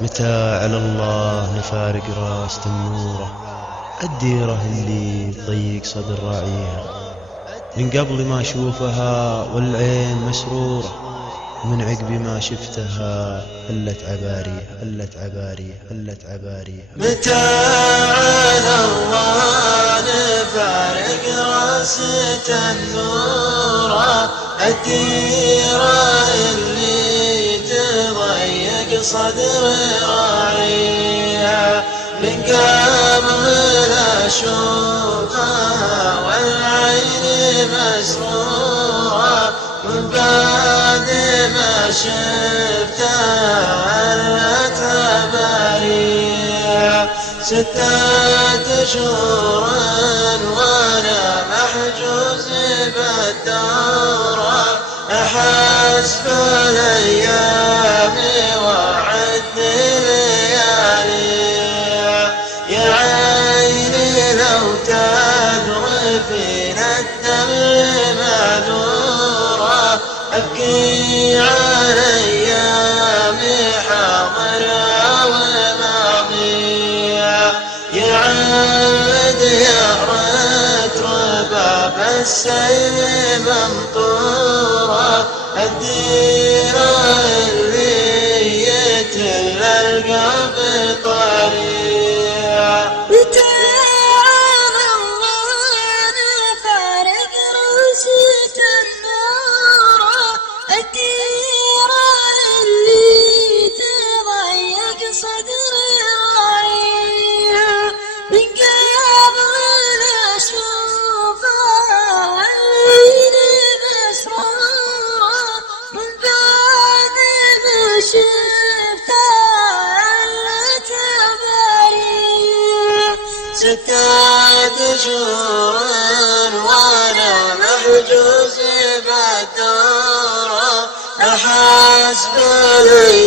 متى على الله نفارق راس تنوره، الديرة اللي تضيق صدر راعيها، من قبل ما اشوفها والعين مسرورة، من عقب ما شفتها هلت عبارية هلت عبارية هلت عبارية. متى على الله نفارق راس تنوره، الديرة اللي تضيق صدر راعيها، من قبل لا اشوفها والعين مسرورة، من بعد ما شفتها هلت عبارية. 6 شهور وانا محجوز بالدورة، احس بالايام وعدني لياليها، يا عيني لو تذرفين الدم معذورة، ابكي على ايامي حاضرها وماضيها، يا عاد يا ريت رباب السيل ممطورة، الديرة اللي يتل القلب طريها. متى على الله نفارق راس تنوره، الديرة اللي تضيق صدر راعيها، من قبل اشوفها والعين مسرورة، من بعد ما شفتها هلت عبارية. 6 شهور وانا محجوز بالدورة، احس بالي